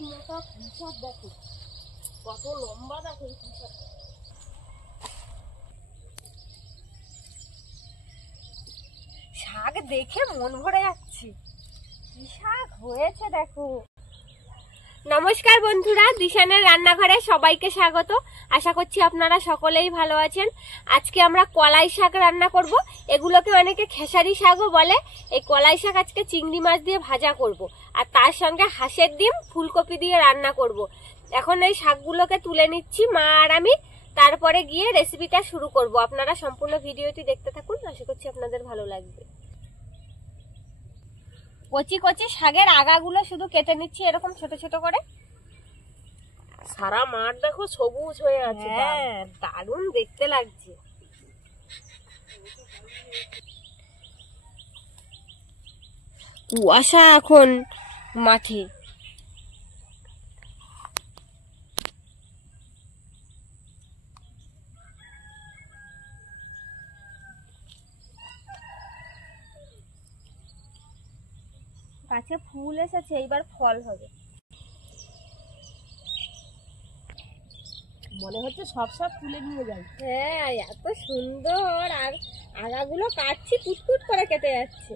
মোটা পুঁইশাক দেখো, কত লম্বা দেখো এই পুঁইশাক। শাক দেখে মন ভরে যাচ্ছে, কি শাক হয়েছে দেখো। নমস্কার বন্ধুরা, দিশানের রান্নাঘরে সবাইকে স্বাগত। আশা করছি আপনারা সকলেই ভালো আছেন। আজকে আমরা কলাই শাক রান্না করব। এগুলোকে অনেকে খেসারি শাকও বলে। এই কলাই শাক আজকে চিংড়ি মাছ দিয়ে ভাজা করব, আর তার সঙ্গে হাঁসের ডিম ফুলকপি দিয়ে রান্না করব। এখন এই শাকগুলোকে তুলে নিচ্ছি মা আর আমি, তারপরে গিয়ে রেসিপিটা শুরু করব। আপনারা সম্পূর্ণ ভিডিওটি দেখতে থাকুন, আশা করছি আপনাদের ভালো লাগবে। কচি কচি শাকের আগাগুলো শুধু কেটে নিচ্ছি এরকম ছোট ছোট করে। সারা মাঠ দেখো সবুজ হয়ে আছে, হ্যাঁ দারুণ দেখতে লাগছে। কুয়াশা এখন মাঠে। গাছে ফুল এসেছে, এইবার ফল হবে। মনে হচ্ছে সব সব তুলে নিয়ে যাই। হ্যাঁ এত সুন্দর, আর আগাগুলো কাটছি কুটকুট করে কেটে যাচ্ছে।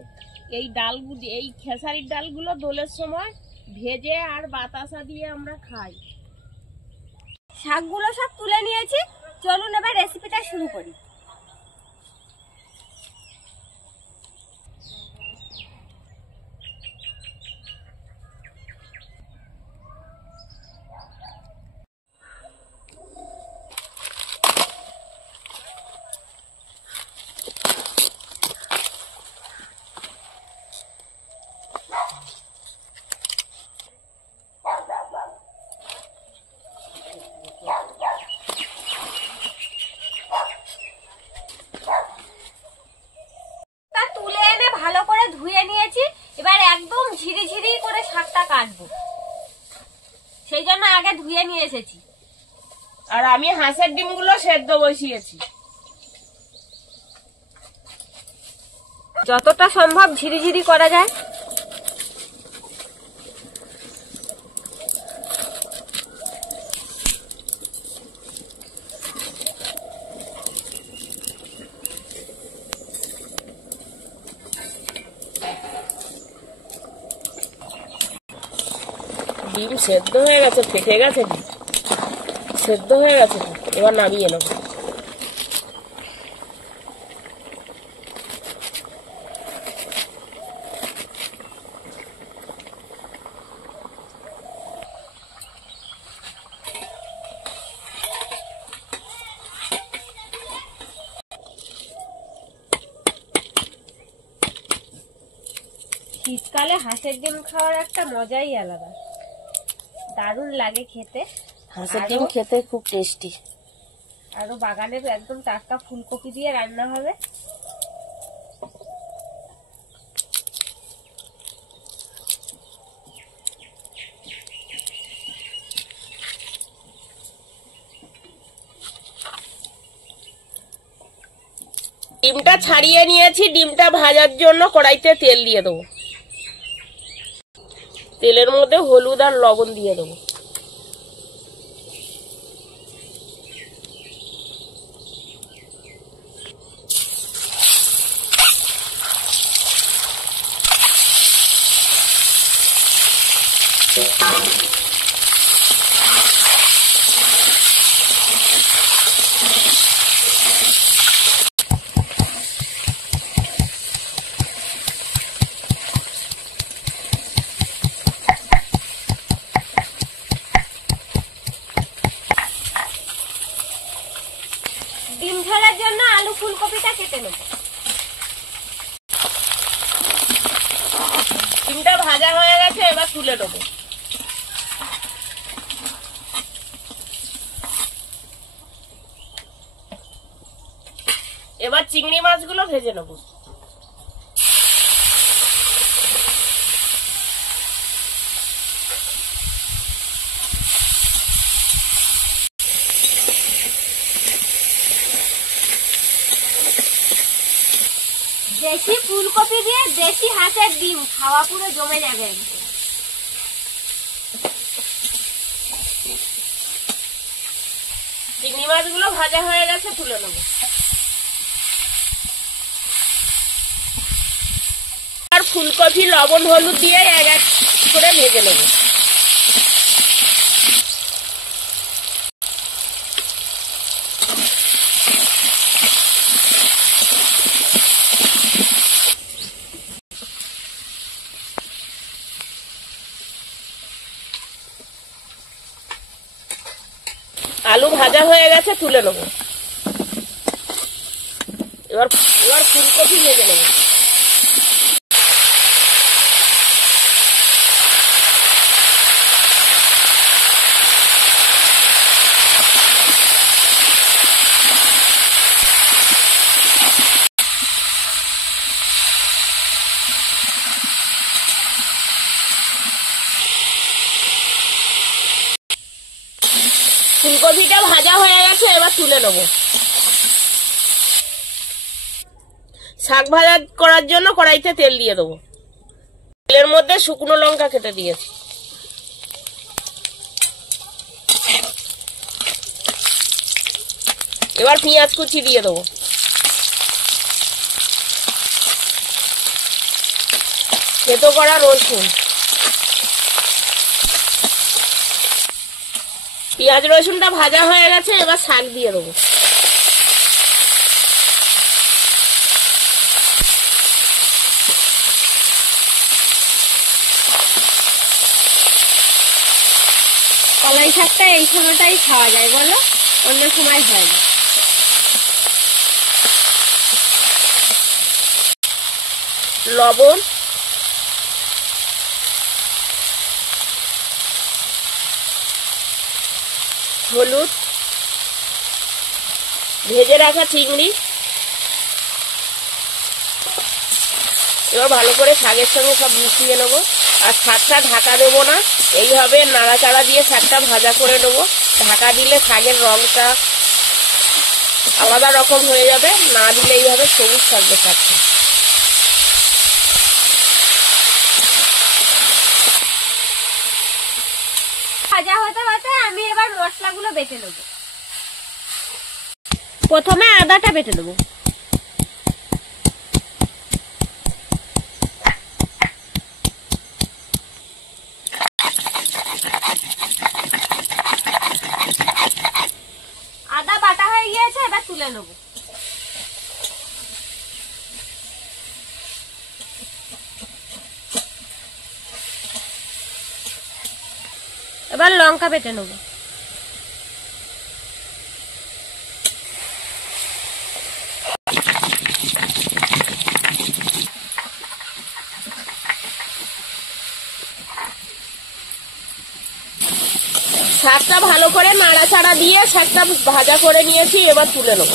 এই ডালগুলো, এই খেসারির ডালগুলো দোলের সময় ভেজে আর বাতাসা দিয়ে আমরা খাই। শাকগুলো সব তুলে নিয়েছি, চলুন এবার রেসিপিটা শুরু করি। তুলে এনে ভালো করে ধুয়ে নিয়েছি, এবার একদম ঝিরিঝিরি করে শাকটা কাটবো, সেই জন্য আগে ধুয়ে নিয়ে এসেছি। আর আমি হাঁসের ডিমগুলো সেদ্ধ বসিয়েছি। যতটা সম্ভব ঝিরিঝিরি করা যায়। ডিম সেদ্ধ হয়ে গেছে, ফেটে গেছে, ডিম সেদ্ধ হয়ে গেছে। এবার নামিয়ে নেব। শীতকালে হাঁসের ডিম খাওয়ার একটা মজাই আলাদা, দারুণ লাগে খেতে। হাঁসের ডিম খেতে খুব টেস্টি। আরো বাগানের একদম টাটকা ফুলকপি দিয়ে রান্না হবে। ডিমটা ছাড়িয়ে নিয়েছি, ডিমটা ভাজার জন্য কড়াইতে তেল দিয়ে দেবো। তেলের মধ্যে হলুদ আর লবণ দিয়ে দেবো। ডিম ঝোলের জন্য আলু ফুলকপিটা কেটে নেব। ডিমটা ভাজা হয়ে গেছে, এবার তুলে নেবো। এবার চিংড়ি মাছগুলো ভেজে নেবো। দেশি ফুলকপি দিয়ে দেশি হাঁসের ডিম খাওয়া পুরো জমে যাবে একদম। চিংড়ি মাছগুলো ভাজা হয়ে গেছে, তুলে নেবো। আর ফুলকপি লবণ হলুদ দিয়ে এক এক করে ভেজে নেব। আলু ভাজা হয়ে গেছে, তুলে নেব। এবার ফুলকপি ভেজে নেব। ফুলকপিটা ভাজা হয়ে গেছে, এবার তুলে নেব। শাক ভাজা করার জন্য কড়াইতে তেল দিয়ে দেবো। তেলের মধ্যে শুকনো লঙ্কা কেটে দিয়েছি। এবার পেঁয়াজ কুচি দিয়ে দেবো। থেতো করা রসুন, পেঁয়াজ রসুনটা ভাজা হয়ে গেছে, এবার শাক দিয়ে দেবো। কলাই শাকটা এই সময়টাই খাওয়া যায় বলো, অন্য সময় হয় না। লবণ, হলুদ, ভেজে রাখা চিংড়ি। এবার ভালো করে শাকের সঙ্গে সব মিশিয়ে নেবো। আর শাকটা ঢাকা দেবো না, এইভাবে নাড়াচাড়া দিয়ে শাকটা ভাজা করে নেবো। ঢাকা দিলে শাকের রংটা আলাদা রকম হয়ে যাবে, না দিলে এইভাবে সবুজ থাকবে শাকটা। ভাজা হতে হতে আমি এবার মশলাগুলো বেটে নেব। প্রথমে আদাটা বেটে নেব। আদা বাটা হয়ে গিয়েছে, এবার তুলে নেব। এবার লঙ্কা বেটে নেব। শাকটা ভালো করে নাড়াচাড়া দিয়ে শাকটা ভাজা করে নিয়েছি, এবার তুলে নেব।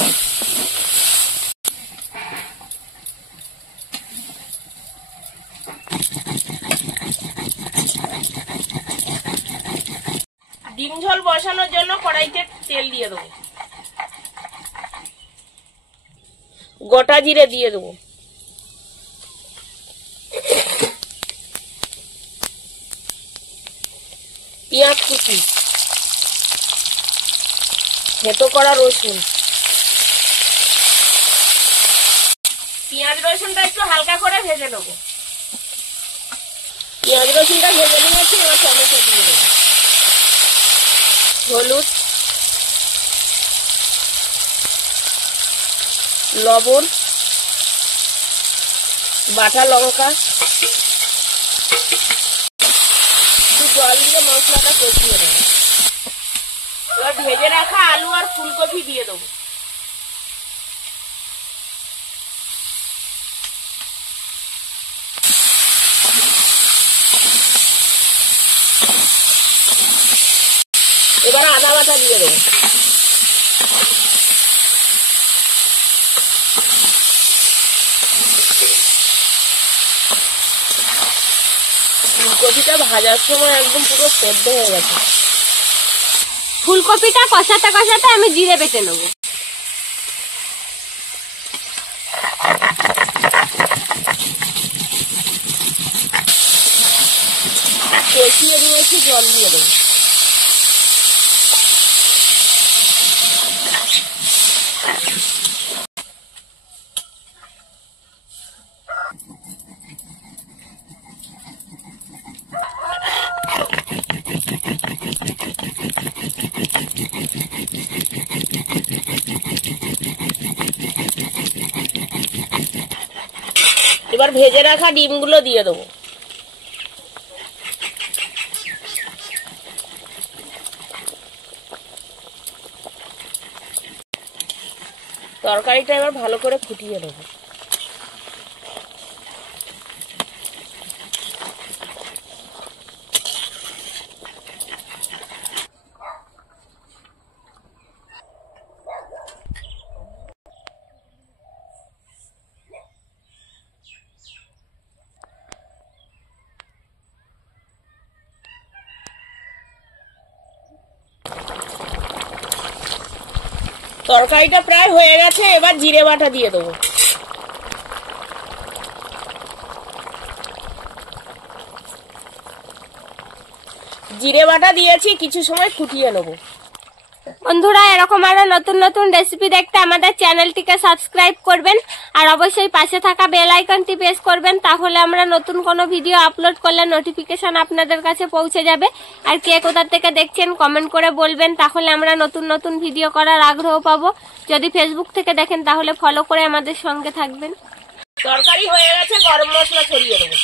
ডিম ঝোল বসানোর জন্য কড়াইতে তেল দিয়ে দেবো। গোটা জিরে দিয়ে দেবো। পেঁয়াজ কুচি, থেতো করা রসুন। পেঁয়াজ রসুনটা একটু হালকা করে ভেজে নেবো। পেঁয়াজ রসুনটা ভেজে নিয়েছি, এবার টমেটো দিয়ে দেবো। হলুদ, লবণ, বাটা লঙ্কা, জল দিয়ে মশলাটা কষিয়ে দেবো। এবার ভেজে রাখা আলু আর ফুলকপি দিয়ে দেবো। এবার আদা বাটা দিয়ে দেবো। ফুলকপিটা ভাজার সময় একদম পুরো সেদ্ধ হয়ে গেছে। ফুলকপিটা কষাতে কষাতে আমি জিরে বেটে নেব। কষিয়ে নিয়েছি, জল দিয়ে দেবো। এবার ভেজে রাখা ডিমগুলো দিয়ে দেবো। তরকারিটা এবার ভালো করে ফুটিয়ে নেবো। তরকারিটা প্রায় হয়ে গেছে, এবার জিরে বাটা দিয়ে দেবো। জিরে বাটা দিয়েছি, কিছু সময় ফুটিয়ে নেবো। বন্ধুরা, এরকম আরো নতুন নতুন রেসিপি দেখতে আমাদের চ্যানেলটিকে সাবস্ক্রাইব করবেন আর অবশ্যই পাশে থাকা বেল আইকনটি প্রেস করবেন, তাহলে আমরা নতুন কোনো ভিডিও আপলোড করলে নোটিফিকেশন আপনাদের কাছে পৌঁছে যাবে। আর কে কোথা থেকে দেখছেন কমেন্ট করে বলবেন, তাহলে আমরা নতুন নতুন ভিডিও করার আগ্রহ পাবো। যদি ফেসবুক থেকে দেখেন তাহলে ফলো করে আমাদের সঙ্গে থাকবেন। তরকারি হয়ে গেছে, গরম মশলা ছড়িয়ে দেবো।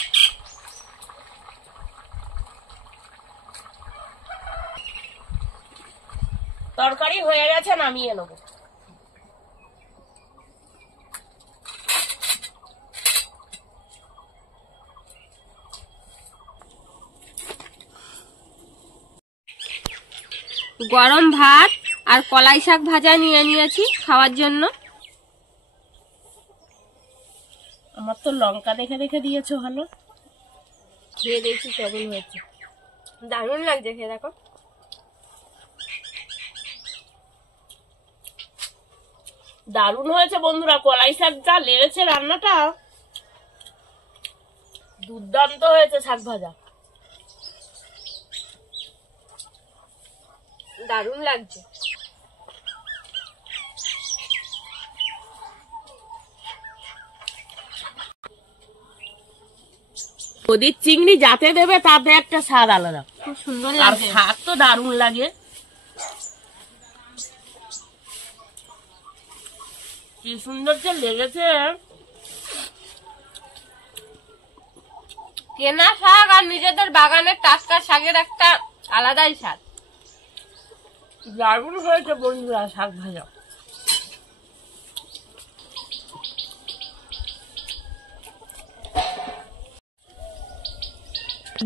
তরকারি হয়ে গেছে, নামিয়ে নেবো। গরম ভাত আর কলাই শাক ভাজা নিয়ে নিয়েছি খাওয়ার জন্য। আমার তো লঙ্কা দেখে দেখে দিয়েছো, ভালো খেয়ে দেখছি কেমন হয়েছে। দারুণ লাগছে, খেয়ে দেখো। দারুণ হয়েছে বন্ধুরা, কলাই শাক যা লেগেছে রান্নাটা, দুর্দান্ত হয়েছে। শাক ভাজা দারুণ লাগছে। নদীর চিংড়ি যাতে দেবে তাতে একটা স্বাদ আলাদা, খুব সুন্দর আর লাগছে। শাক তো দারুণ লাগে। কি সুন্দর যে লেগেছে। কেনা শাক আর নিজেদের বাগানের টাটকা শাকের একটা আলাদাই স্বাদ। দারুণ হয়েছে বন্ধুরা শাক ভাজা।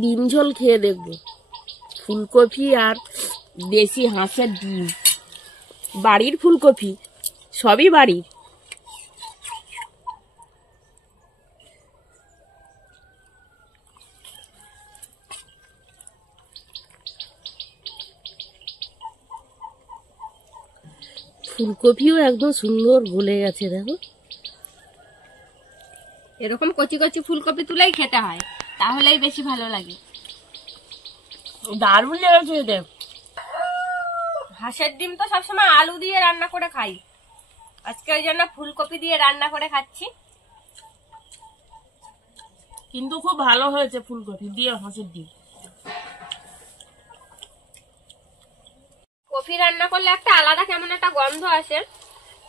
ডিম ঝোল খেয়ে দেখবো। ফুলকপি আর দেশি হাঁসের ডিম, বাড়ির ফুলকপি, সবই বাড়ির। ফুলকপিও একদম সুন্দর গলে গেছে, দেখো। এরকম কচি কচি ফুলকপি তুলেই খেতে হয়, তাহলেই বেশি ভালো লাগে। দারুণ লেগেছে এতে। হাঁসের ডিম তো সবসময় আলু দিয়ে রান্না করে খাই, আজকে ওই জন্য ফুলকপি দিয়ে রান্না করে খাচ্ছি। কিন্তু খুব ভালো হয়েছে ফুলকপি দিয়ে হাঁসের ডিম। কফি রান্না করলে একটা আলাদা কেমন একটা গন্ধ আসে,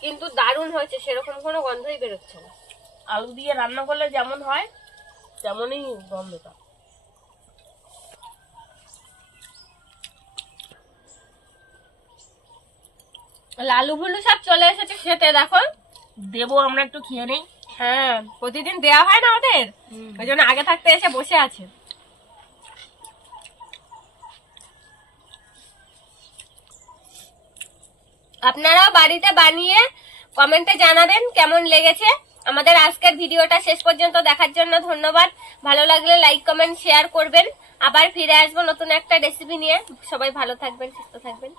কিন্তু দারুণ হয়েছে, সেরকম কোনো গন্ধই বেরোচ্ছে না। আলু দিয়ে রান্না করলে যেমন হয় তেমনই গন্ধটা। লালু ভুলু সব চলে এসেছে খেতে, দেখো। দেবো, আমরা একটু খেয়ে নেই। হ্যাঁ, প্রতিদিন দেওয়া হয় না ওদের, ওই জন্য আগে থাকতে এসে বসে আছে। আপনারাও বাড়িতে বানিয়ে কমেন্টে জানাবেন কেমন লেগেছে। আমাদের আজকের ভিডিওটা শেষ পর্যন্ত দেখার জন্য ধন্যবাদ। ভালো লাগলে লাইক কমেন্ট শেয়ার করবেন। আবার ফিরে আসবো নতুন একটা রেসিপি নিয়ে। সবাই ভালো থাকবেন, সুস্থ থাকবেন।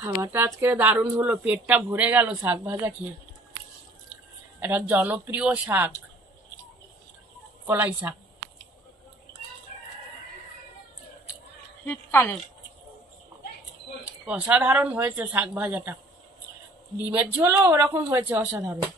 খাবারটা আজকে দারুণ হলো, পেটটা ভরে গেল শাক ভাজা খেয়ে। একটা জনপ্রিয় শাক, কলাই শাক, শীতকালে অসাধারণ হয়েছে শাক ভাজাটা। ডিমের ঝোলও ওরকম হয়েছে, অসাধারণ।